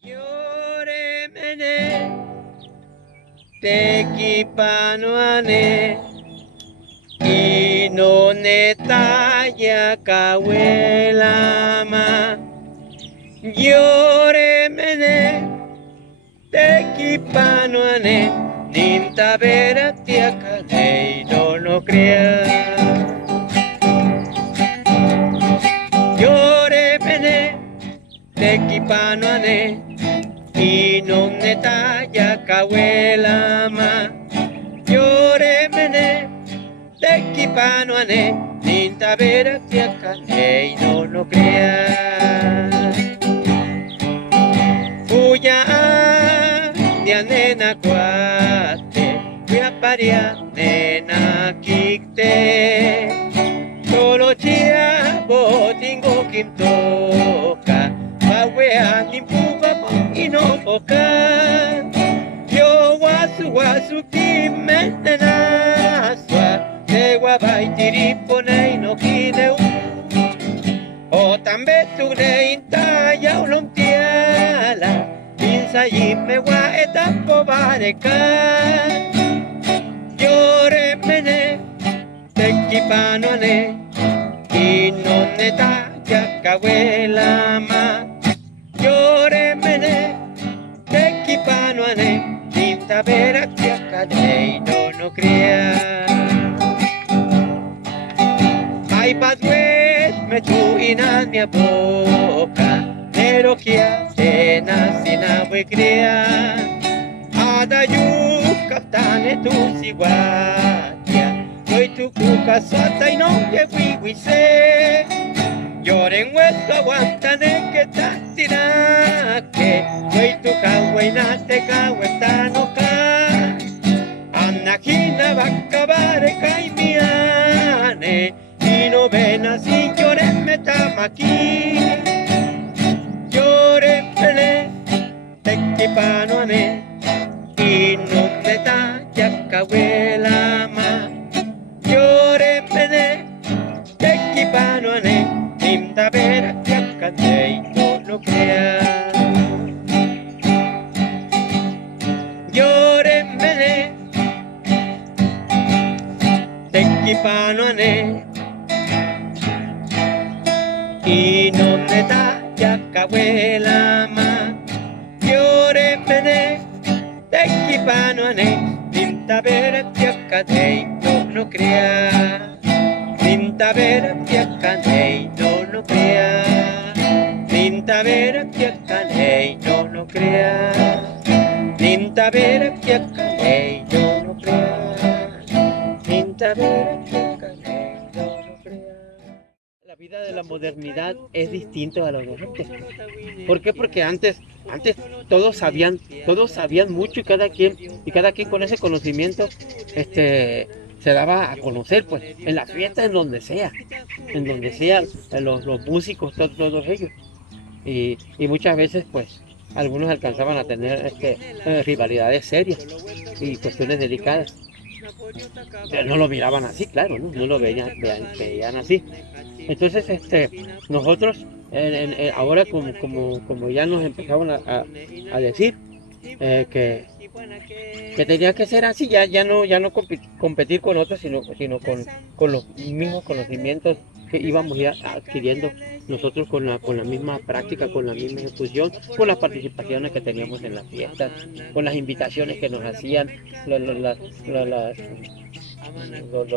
Yoremene, tekipanoane, inonetaya kawelama. Yoremene, tekipanoane, nintavera tiakane, no crea. Yoremene, tekipanoane, inonetaya kawelama. Yoremene, tekipanoane, nintavera tiakane, no crea. Uya nena cuate, cuiaparia nena kikte. Solo chia botingo kimtoka, wawea nimpuba inopoka. Yo wasu kimenenaswa, te wabaitiriponei no kineu. O tambetu ne intaya ulomtiala, insayime wa etapo bareka. Yoremene, tekipanoane, inoneta yakawelama. Yoremene, tekipanoane, intavera tiakadei no crea. Ay padwet me tu inania boca, pero que atena sin agua crea. Adayu captane tu siguatia, soy tu cuca sota y no que se. Lloren hueso aguantane que tatina que soy tu cahuenate cahuetano ca. Anajina va a acabar caimiane. Novena si llore metamaki, llore pele, tekipanoane, inoneta yakawelama. Llore pele, tekipanoane, nimtavera yakatei no crea. Llore pele, tekipanoane, inoneta yakawelama. Yoremene, tekipanoane, nintavera tiakadei no crea. Nintavera tiakadei no crea. Nintavera tiakadei no crea. Nintavera tiakadei no crea. Nintavera tiakadei no crea. La vida de la modernidad es distinta a la de antes. ¿Por qué? Porque antes todos sabían mucho y cada quien con ese conocimiento se daba a conocer, pues, en las fiestas, en donde sea, los músicos, todos ellos. Y muchas veces, pues, algunos alcanzaban a tener rivalidades serias y cuestiones delicadas. Pero no lo miraban así, claro, no lo veían así. Entonces, nosotros ahora como ya nos empezaron a decir que tenía que ser así, ya no competir con otros, sino con los mismos conocimientos que íbamos ya adquiriendo nosotros con la misma práctica, con la misma ejecución, con las participaciones que teníamos en las fiestas, con las invitaciones que nos hacían, los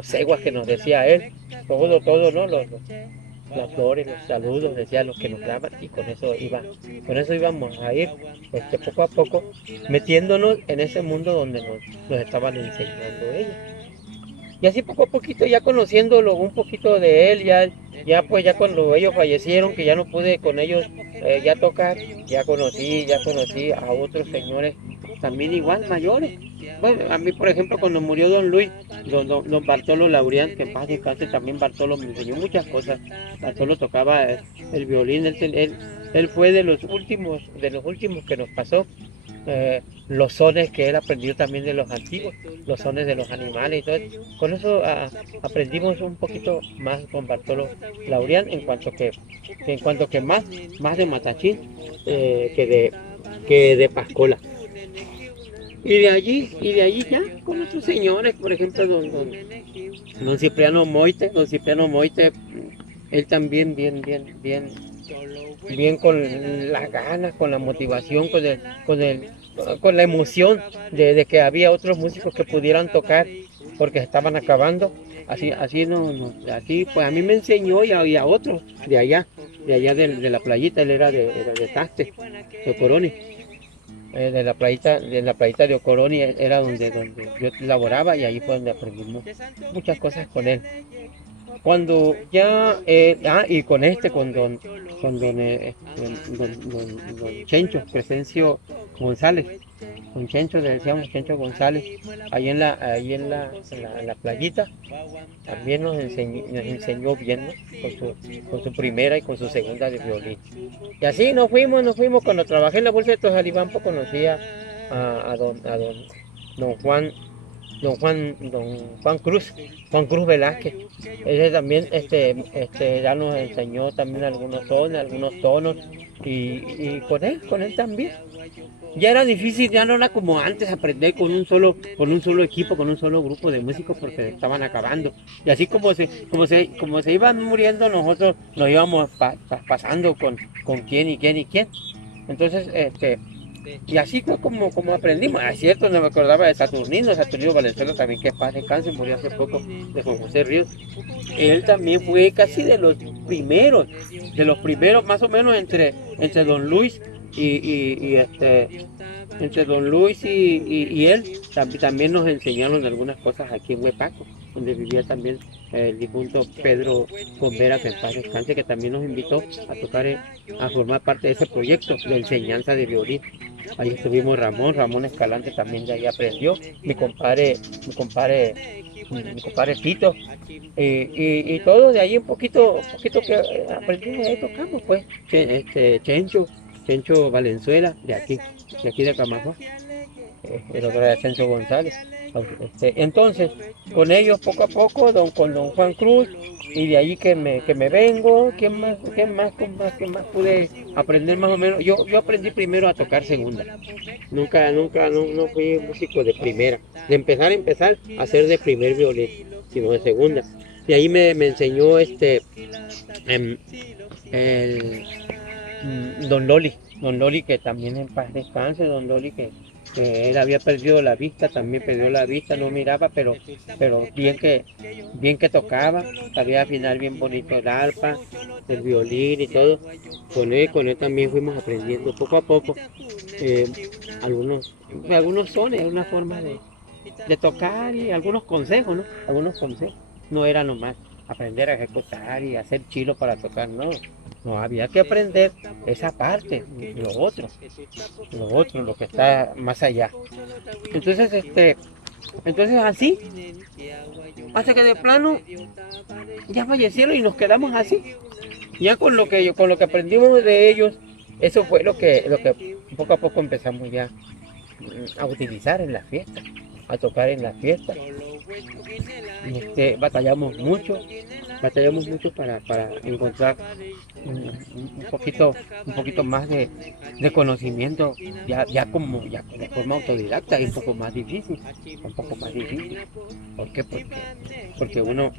seguas que nos decía él, todo, ¿no? Las flores, los saludos, decía los que nos daban, y con eso íbamos a ir poco a poco metiéndonos en ese mundo donde nos estaban enseñando ellos. Y así poco a poquito, ya conociéndolo un poquito de él, ya cuando ellos fallecieron, que ya no pude con ellos ya tocar, ya conocí a otros señores también igual mayores. Bueno, a mí por ejemplo cuando murió don Luis, don Bartolo Laurián, que en paz descanse, también Bartolo me enseñó muchas cosas. Bartolo tocaba el violín, él fue de los últimos que nos pasó los sones que él aprendió también de los antiguos, los sones de los animales y todo eso. Con eso aprendimos un poquito más con Bartolo Laurián en cuanto que más de matachín que de Pascola. Y de allí ya, con otros señores, por ejemplo, don Cipriano Moite, él también bien con las ganas, con la motivación, con la emoción de que había otros músicos que pudieran tocar porque estaban acabando. Así así pues a mí me enseñó y a otros de allá de la playita, él era de Taste, de Coroni. De la playita de Ocoroni era donde yo laboraba y ahí fue donde aprendimos muchas cosas con él. Cuando ya, y con con don Chencho, Crescencio González, con Chencho, le decíamos Chencho González, en la playita, también nos enseñó bien, ¿no? Con su primera y con su segunda de violín. Y así nos fuimos, cuando trabajé en la Bolsa de Tojalibampo conocí a don Juan, don Juan Cruz Velázquez. Ese también ya nos enseñó también algunos tonos, y con él también. Ya era difícil, ya no era como antes aprender con un solo equipo, con un solo grupo de músicos porque estaban acabando. Y así como se iban muriendo, nosotros nos íbamos pasando con quién y quién y quién. Entonces, y así fue como aprendimos. Es cierto, no me acordaba de Saturnino Valenzuela también, que paz descanse, murió hace poco, de Juan José Ríos. Él también fue casi de los primeros, más o menos entre Don Luis entre Don Luis y él, también nos enseñaron algunas cosas aquí en Huepaco, donde vivía también el difunto Pedro Convera, que en paz descanse, que también nos invitó a tocar, a formar parte de ese proyecto de enseñanza de violín. Ahí estuvimos Ramón Escalante también de ahí aprendió, mi compadre Tito, y todo de ahí un poquito que aprendimos, ahí tocamos pues, Chencho Valenzuela, de aquí de Camagua, el otro era Chencho González. Entonces, con ellos poco a poco, con don Juan Cruz, y de ahí que me vengo. ¿Qué más pude aprender más o menos? Yo aprendí primero a tocar segunda. No fui músico de primera. De empezar a ser de primer violín, sino de segunda. Y ahí me enseñó em, el Don Loli, que también en paz descanse, Don Loli, que él había perdido la vista, también perdió la vista, no miraba, pero bien que tocaba, sabía afinar bien bonito el arpa, el violín y todo. Con él también fuimos aprendiendo poco a poco, eh, algunos sones, una forma de tocar y algunos consejos, ¿no? Algunos consejos. No era nomás aprender a ejecutar y hacer chilo para tocar, no. No, había que aprender esa parte, lo que está más allá. Entonces, entonces así, hasta que de plano ya fallecieron y nos quedamos así. Ya con lo que aprendimos de ellos, eso fue lo que poco a poco empezamos ya a utilizar en las fiestas, a tocar en las fiestas. Batallamos mucho para encontrar un poquito más de conocimiento, ya de forma autodidacta, y un poco más difícil. ¿Por qué? Porque uno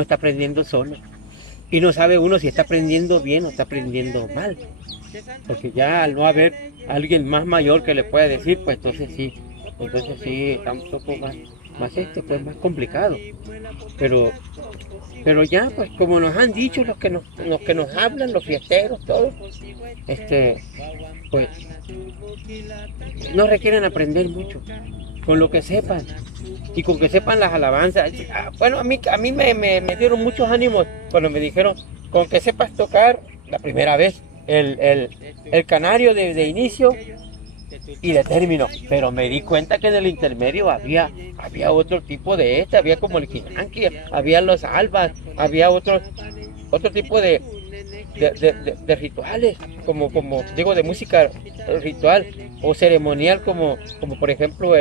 está aprendiendo solo y no sabe uno si está aprendiendo bien o está aprendiendo mal. Porque ya al no haber alguien más mayor que le pueda decir, pues entonces sí, está un poco pues más complicado. Pero ya, pues como nos han dicho los que nos hablan, los fiesteros, todos, pues no requieren aprender mucho, con lo que sepan y con que sepan las alabanzas. Bueno, a mí me dieron muchos ánimos cuando me dijeron, con que sepas tocar la primera vez el canario de inicio y de término, pero me di cuenta que en el intermedio había otro tipo había como el quinanqui, había los albas, había otro tipo de rituales, como digo, de música ritual o ceremonial, como por ejemplo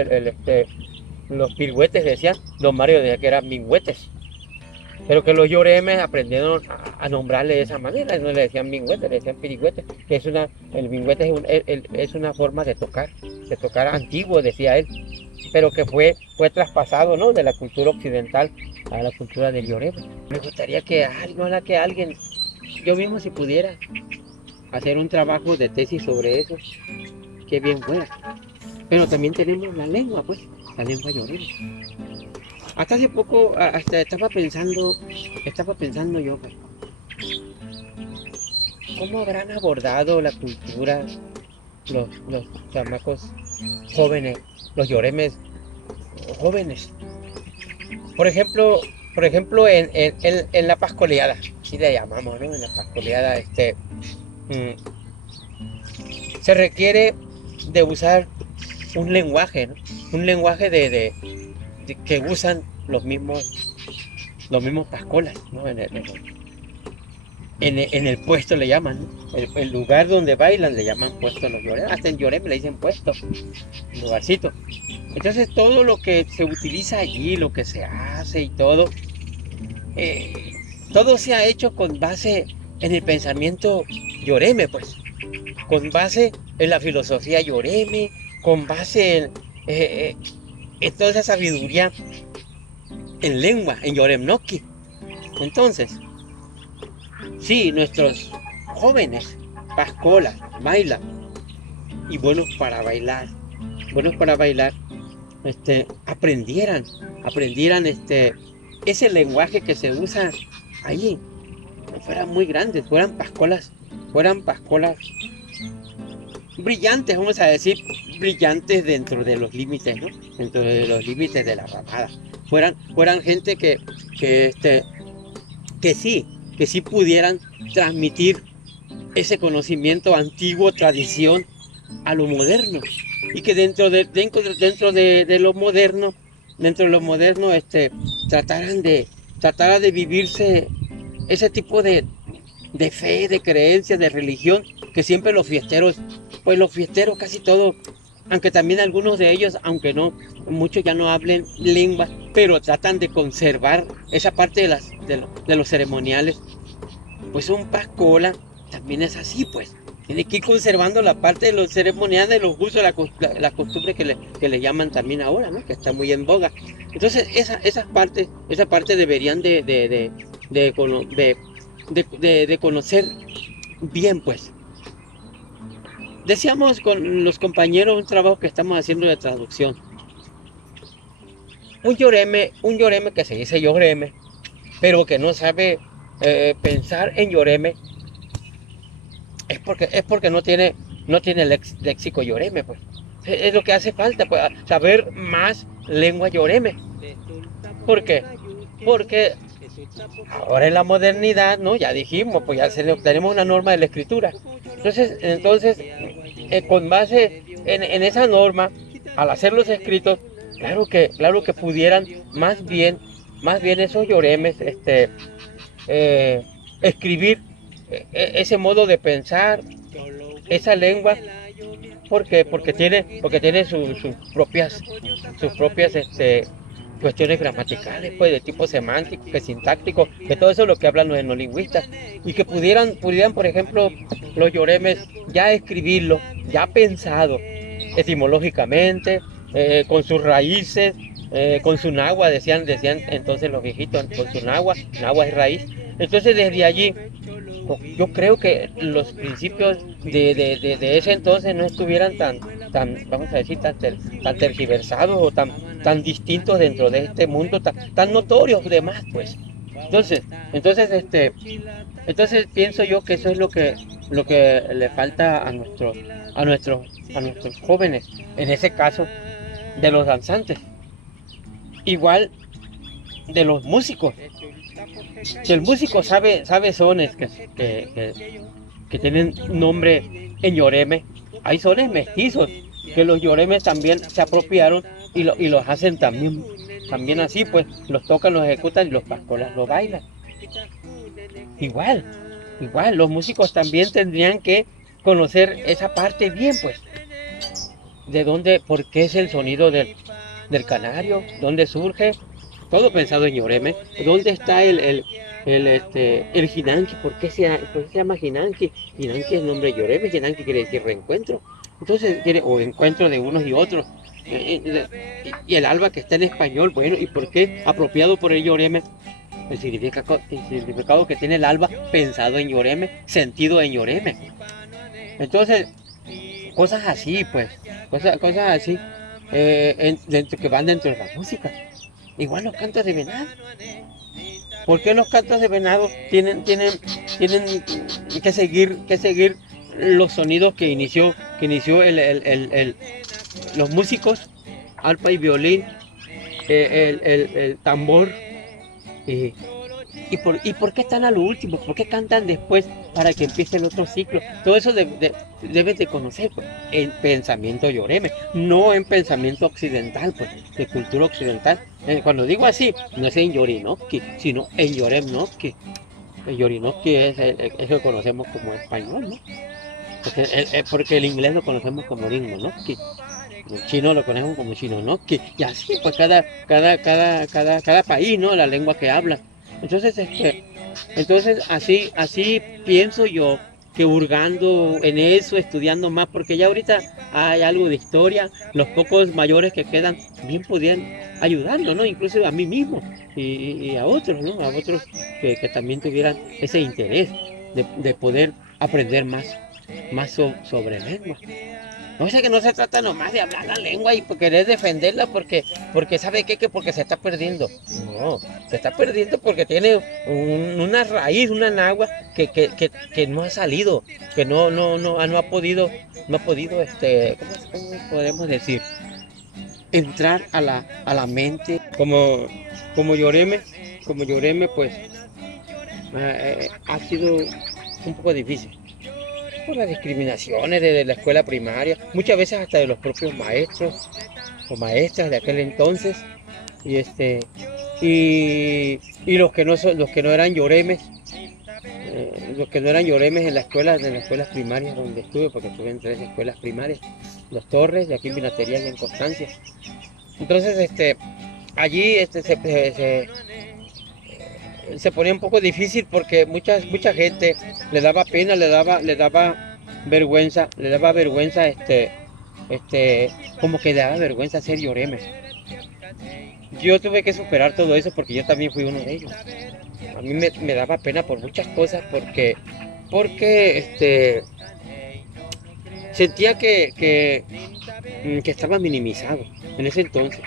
los pirgüetes, decían, don Mario decía que eran mingüetes. pero que los yoremes aprendieron a nombrarle de esa manera, no le decían mingüete, le decían pirigüete, que es el mingüete es una forma de tocar antiguo, decía él, pero que fue traspasado, ¿no? De la cultura occidental a la cultura del yoreme. Me gustaría que alguien, yo mismo si pudiera, hacer un trabajo de tesis sobre eso, qué bien fuera. Pero también tenemos la lengua, pues, la lengua yoreme. Hasta hace poco, hasta estaba pensando yo, pues, ¿cómo habrán abordado la cultura los chamacos jóvenes, los yoremes jóvenes? Por ejemplo, en la pascoleada, así le llamamos, ¿no? En la pascoleada, se requiere de usar un lenguaje, ¿no? Un lenguaje que usan los mismos pascolas, ¿no? En el puesto le llaman, ¿no? El lugar donde bailan le llaman puesto los lloremes, hasta en Lloreme le dicen puesto, lugarcito. Entonces todo lo que se utiliza allí, lo que se hace y todo se ha hecho con base en el pensamiento Yoreme, pues, con base en la filosofía Yoreme, con base en toda esa sabiduría en lengua, en Yoremnoki. Entonces, sí, nuestros jóvenes, pascolas, bailan, y buenos para bailar, aprendieran ese lenguaje que se usa allí, no fueran muy grandes, fueran pascolas brillantes, vamos a decir, brillantes dentro de los límites, ¿no? Dentro de los límites de la ramada. Fueran gente que sí pudieran transmitir ese conocimiento antiguo, tradición, a lo moderno. Y que dentro de lo moderno, tratara de vivirse ese tipo de fe, de creencia, de religión, que siempre pues los fiesteros casi todos, aunque también algunos de ellos, aunque no, muchos ya no hablen lenguas, pero tratan de conservar esa parte de los ceremoniales. Pues un pascola también es así, pues. Tiene que ir conservando la parte de los ceremoniales, los usos, la costumbre que le llaman también ahora, ¿no? Que está muy en boga. Entonces, esa parte deberían de conocer bien, pues. Decíamos con los compañeros un trabajo que estamos haciendo de traducción. Un yoreme que se dice yoreme, pero que no sabe pensar en yoreme, es porque no tiene léxico yoreme, pues. Es lo que hace falta, pues, saber más lengua yoreme. ¿Por qué? Porque ahora en la modernidad, ¿no? Ya dijimos, pues ya tenemos una norma de la escritura. Entonces con base en esa norma, al hacer los escritos, claro que pudieran más bien esos yoremes, escribir ese modo de pensar, esa lengua, porque tiene sus propias cuestiones gramaticales, pues de tipo semántico, que sintáctico, que todo eso es lo que hablan los etnolingüistas, y que pudieran, por ejemplo, los yoremes ya escribirlo, ya pensado, etimológicamente, con sus raíces, con su nahua, decían entonces los viejitos, con su nahua es raíz. Entonces desde allí, yo creo que los principios de ese entonces no estuvieran vamos a decir, tan tergiversados o tan distintos dentro de este mundo, tan notorios demás, pues. Entonces, entonces, entonces pienso yo que eso es lo que le falta a nuestros jóvenes, en ese caso, de los danzantes. Igual de los músicos. Si el músico sabe sones que tienen nombre en yoreme, hay sones mestizos que los yoremes también se apropiaron y los hacen también así, pues los tocan, los ejecutan y los pascolas los bailan. Igual, los músicos también tendrían que conocer esa parte bien, pues, por qué es el sonido del canario, dónde surge, todo pensado en Yoreme. ¿Dónde está el Hinanki? ¿Por qué se llama Hinanki? Hinanki es el nombre de Yoreme, Hinanki quiere decir reencuentro. Entonces, o encuentro de unos y otros. Y el alba que está en español, bueno, ¿y por qué? Apropiado por el Yoreme. El significado que tiene el alba, pensado en Yoreme, sentido en Yoreme. Entonces, cosas así, pues, cosas así, que van dentro de la música. Igual los cantos de venado. ¿Por qué los cantos de venado tienen que seguir los sonidos que inició los músicos, arpa y violín, el tambor? Y, ¿Y por qué están a lo último? ¿Por qué cantan después para que empiece el otro ciclo? Todo eso debes de conocer, pues, en pensamiento yoreme, no en pensamiento occidental, pues, de cultura occidental. Cuando digo así, no es en Yorinoski, sino en Yoremnoski. El Yorinoski es lo que conocemos como español, ¿no? Porque el inglés lo conocemos como Ringmonoski. El chino lo conocemos como Shinonoski. Y así, pues cada país, ¿no? La lengua que habla. Entonces, así pienso yo, que hurgando en eso, estudiando más, porque ya ahorita hay algo de historia, los pocos mayores que quedan bien podían ayudarnos, ¿no? Incluso a mí mismo y a otros, ¿no? A otros que también tuvieran ese interés de poder aprender más sobre lengua. O sea que no se trata nomás de hablar la lengua y querer defenderla porque ¿sabe qué? Que porque se está perdiendo. No, se está perdiendo porque tiene una raíz, una nagua que no ha salido, que no ha podido, ¿cómo podemos decir? Entrar a la mente. Como Yoreme, pues ha sido un poco difícil por las discriminaciones desde la escuela primaria, muchas veces hasta de los propios maestros o maestras de aquel entonces, y y los que no eran lloremes, en las escuelas primarias donde estuve, porque estuve en 3 escuelas primarias, Los Torres, de aquí en Vinatería y en Constancia. Entonces, allí se ponía un poco difícil porque mucha gente le daba pena, le daba vergüenza, como que le daba vergüenza ser Yoreme. Yo tuve que superar todo eso porque yo también fui uno de ellos. A mí me daba pena por muchas cosas porque sentía que estaba minimizado en ese entonces.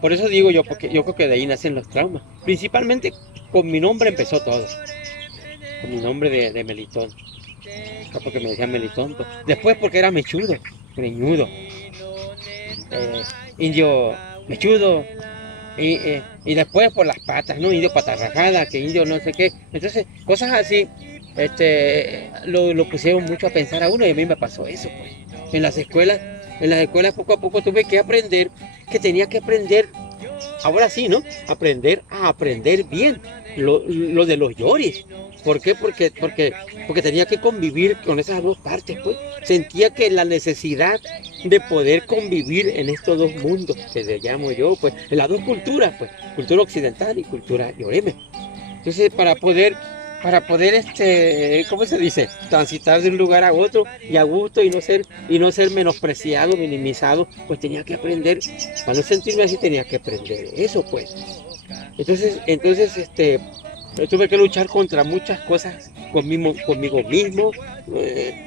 Por eso digo yo, porque yo creo que de ahí nacen los traumas. Principalmente con mi nombre empezó todo. Con mi nombre de Melitón. Porque me decían Melitón. Después porque era mechudo, greñudo, indio mechudo. Y después por las patas, ¿no? Indio patarrajada, que indio no sé qué. Entonces, cosas así, lo pusieron mucho a pensar a uno y a mí me pasó eso, pues. En las escuelas poco a poco tuve que aprender que tenía que aprender, ahora sí, ¿no? Aprender a aprender bien lo de los lloris. ¿Por qué? Porque tenía que convivir con esas dos partes, pues. Sentía que la necesidad de poder convivir en estos dos mundos, que le llamo yo, pues, en las dos culturas, pues, cultura occidental y cultura yoreme. Entonces, para poder, ¿cómo se dice? Transitar de un lugar a otro y a gusto y no ser menospreciado, minimizado, pues tenía que aprender, para no sentirme así tenía que aprender eso, pues. Entonces, yo tuve que luchar contra muchas cosas conmigo mismo,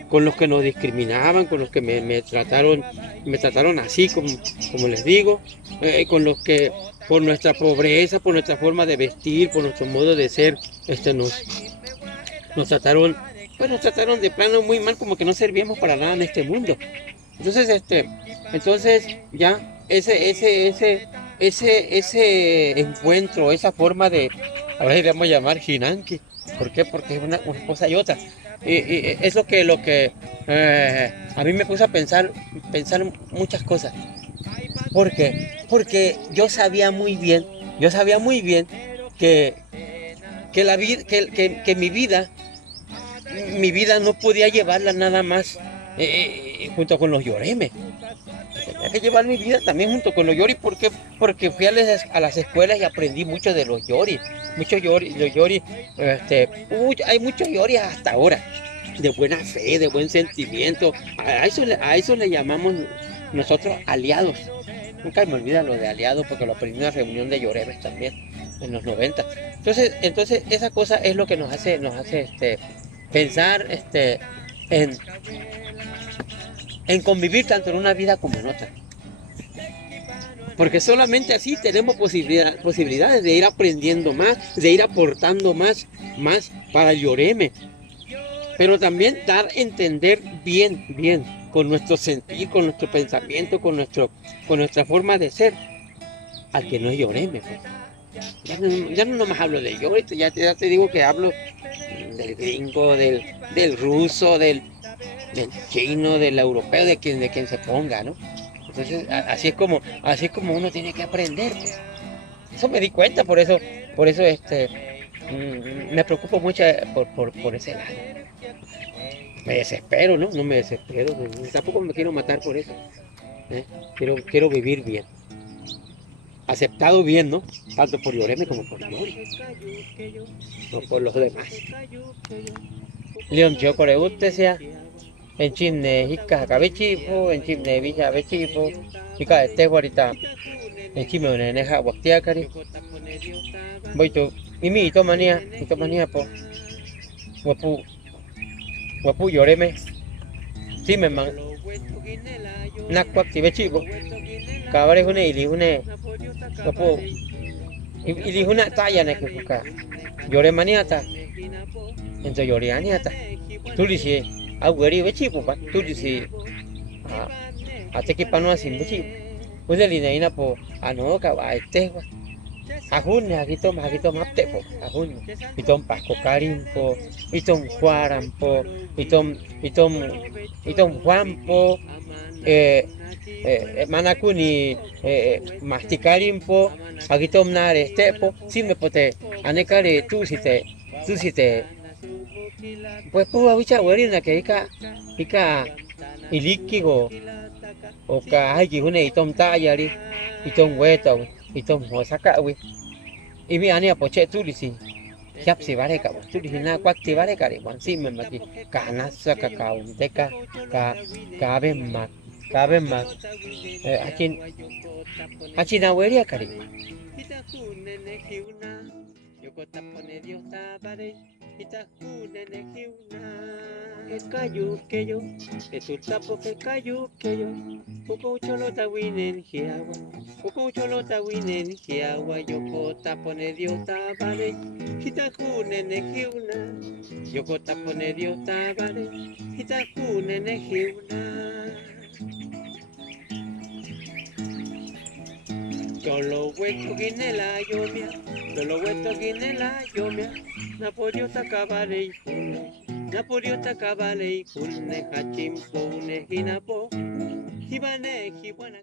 con los que nos discriminaban, con los que me trataron así, como les digo, con los que por nuestra pobreza, por nuestra forma de vestir, por nuestro modo de ser, nos trataron de plano muy mal, como que no servíamos para nada en este mundo. Entonces ya ese encuentro, esa forma de, ahora iríamos a llamar Hinanki. ¿Por qué? Porque es una cosa y otra. Y es lo que a mí me puso a pensar muchas cosas. ¿Por qué? Porque yo sabía muy bien que, que mi vida no podía llevarla nada más junto con los lloremes. que llevar mi vida también junto con los yoris. ¿Por qué? Porque fui a las escuelas y aprendí mucho de los yoris. Muchos yoris, los yoris, hay muchos yoris hasta ahora, de buena fe, de buen sentimiento. A eso le llamamos nosotros aliados. Nunca me olvida lo de aliados porque lo aprendí en una reunión de Lloremes también en los 90. Entonces esa cosa es lo que nos hace pensar en, en convivir tanto en una vida como en otra. Porque solamente así tenemos posibilidades de ir aprendiendo más, de ir aportando más para el Lloreme. Pero también dar a entender bien, con nuestro sentir, con nuestro pensamiento, con nuestra forma de ser, al que no es Lloreme. Pues. Ya no nomás hablo de yo, ya te digo que hablo del gringo, del ruso, del chino, del europeo, de quien se ponga, ¿no? Entonces, así es como uno tiene que aprender. Pues. Eso me di cuenta, por eso me preocupo mucho por ese lado. Me desespero, ¿no? No me desespero, tampoco me quiero matar por eso. ¿Eh? Quiero vivir bien. Aceptado bien, ¿no? Tanto por Lloreme como por Yori, no por los demás. León Chocore sea en chimne hika cabechipo, en chimne villa bechipo, hika guarita, en chimne neneja guactiacari. Voy tu, mimi ito mania po, guapu Lloreme, sí me man, nacuac bechipo, cabare june ili june, guapu. Ili huna taya na kuka. Yore maniata. Ento yore aniata. Tulisi agweri bechi pupa. Tulisi ateki panua sin bechi. Udeli na ina po ano ka ba etehwa. Ahun hagito mapte po. Ahun. Itom pasko karim po. Itom juaram po. Itom Juan po. Manakuni mastikarim po. Agitom nare po, si me pote, anekare tú si te, pues puwa wicha werina que ika ilikigo, o ka haiki hune itom tayari, itom weta, itom hosaka wi, imi ania poche tulisi, yapsi vareka, tulisi na kwakti vareka ri, wan si me maki, ka nasa ka kaunteca, ka abemma, achin aweria kari. El cayu que yo, es un tapo que cayu que yo, poco cholota winen giagua, poco cholota winen giagua, yo tapone Dios tabare, hitakune negiuna, yo tapone Dios tabare, hitakune negiuna. Yo lo hueco guinela yomia, yo lo hueco guinela yomia, Napoleón takabale y june, Napoleón takabale y june, hachimpo une hinapo, hibane hibana.